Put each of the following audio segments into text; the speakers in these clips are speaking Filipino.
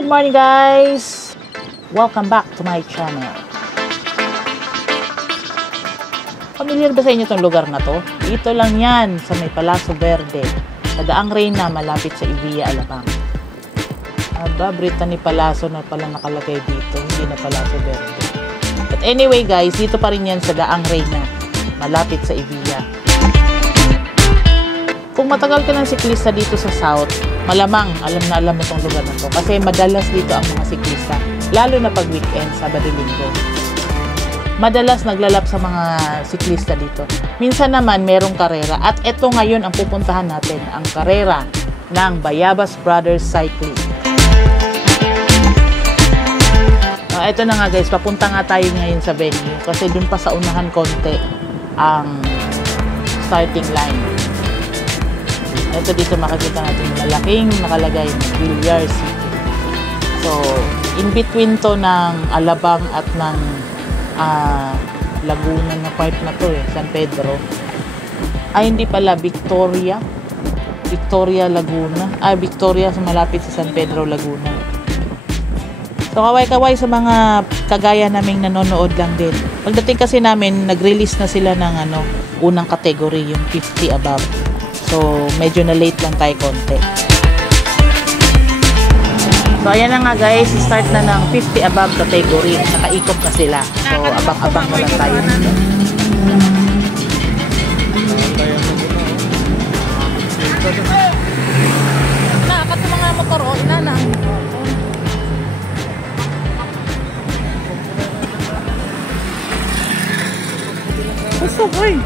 Good morning guys! Welcome back to my channel. Familiar ba sa inyo itong lugar na to? Ito lang yan sa may Palaso Verde, sa Daang Reyna, malapit sa Evilla, Alabang. Aba, Brittany Palaso na pala nakalagay dito, hindi na Palaso Verde. But anyway guys, dito pa rin yan sa Daang Reyna, malapit sa Evilla. Kung matagal ka ng siklista dito sa South, malamang alam na alam mo itong lugar na to kasi madalas dito ang mga siklista, lalo na pag weekend, Sabado-Linggo. Madalas naglalap sa mga siklista dito. Minsan naman merong karera at ito ngayon ang pupuntahan natin, ang karera ng Bayabas Brothers Cycling. Ito na nga guys, papunta nga tayo ngayon sa venue kasi dun pa sa unahan konti ang starting line. Ito dito makikita natin malaking nakalagay na Villar City. So, in between to ng Alabang at ng Laguna na part na to San Pedro. Ay, hindi pala, Victoria. Victoria, Laguna. Victoria sa malapit sa San Pedro, Laguna. So, kaway-kaway sa mga kagaya naming nanonood lang din. Pagdating kasi namin, nag-release na sila ng unang category, yung 50 above. So, medyo na late lang tayo konti. So, ayan na nga guys, start na ng 50 above category. Nakaikot na sila. So, abang-abang na lang tayo. Nakakat sa mga motor, inana. Gusto ko eh.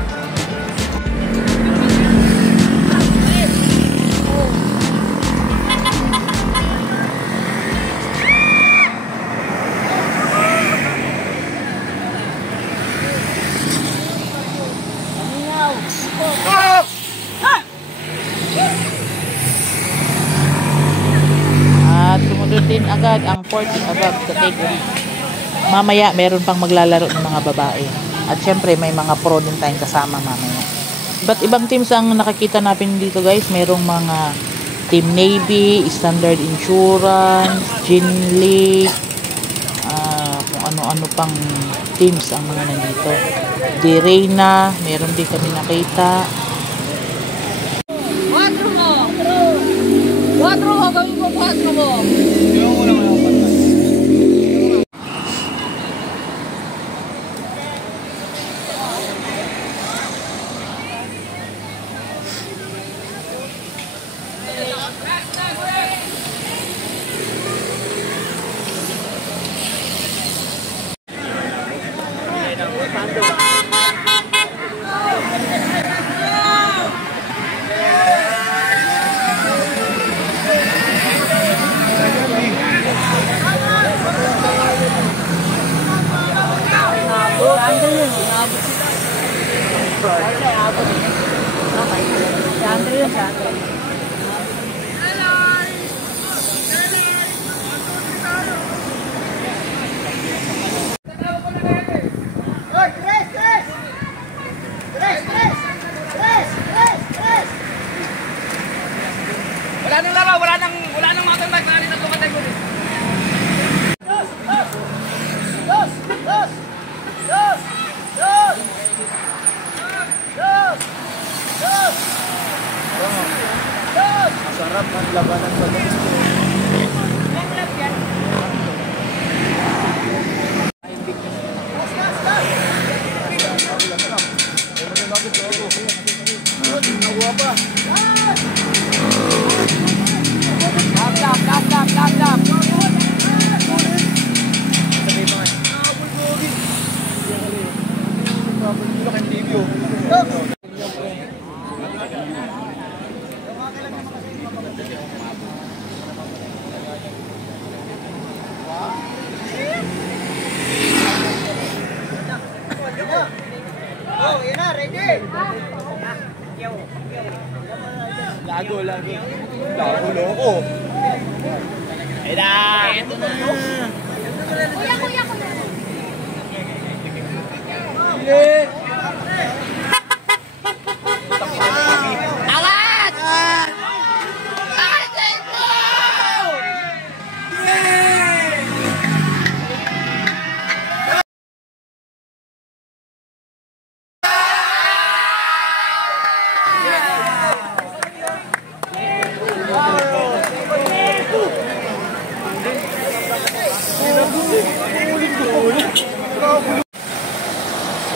At sumunod din agad ang 40 above category. Mamaya meron pang maglalaro ng mga babae. At syempre may mga pro din tayong kasama mamaya. But ibang teams ang nakikita natin dito guys. Merong mga Team Navy, Standard Insurance, Jinli, kung ano-ano pang teams ang mga nandito. De Reyna, meron din kami nakita. 4 mo, gawin mo 4 mo. Wala nang laro, wala nang mountain bike, wala nang kategory. Masarap ang labanan sa gusto. Lago loko. Eda. Kuya. Angat! Angat!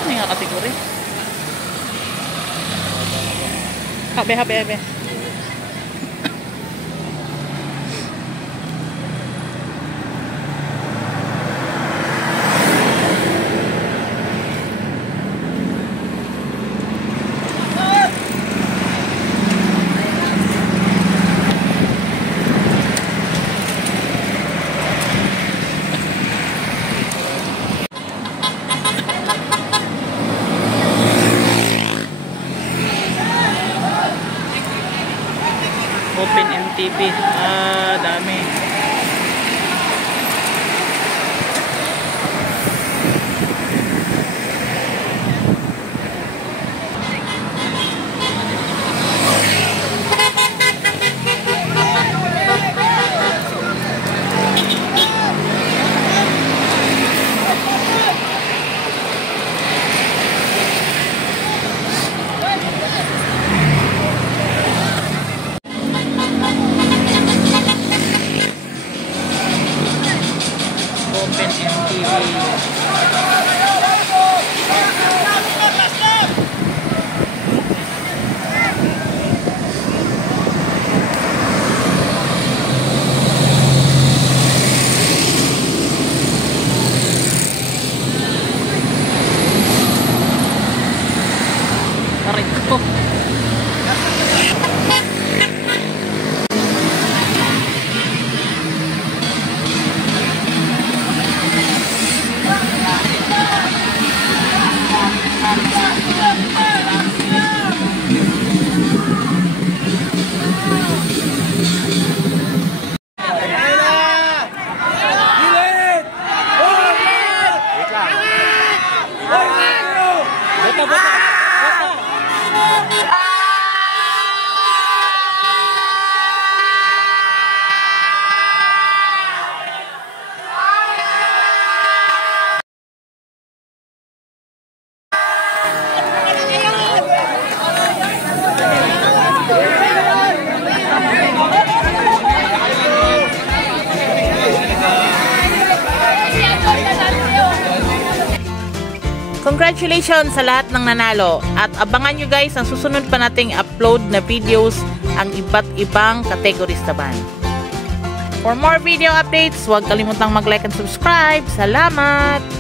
Dami nga kategory. Habe. Open MTP. Dami. Open MTV. Aray ko. Congratulations sa lahat ng nanalo at abangan nyo guys ang susunod pa nating upload na videos ang iba't ibang categories naman. For more video updates, huwag kalimutang mag-like and subscribe. Salamat!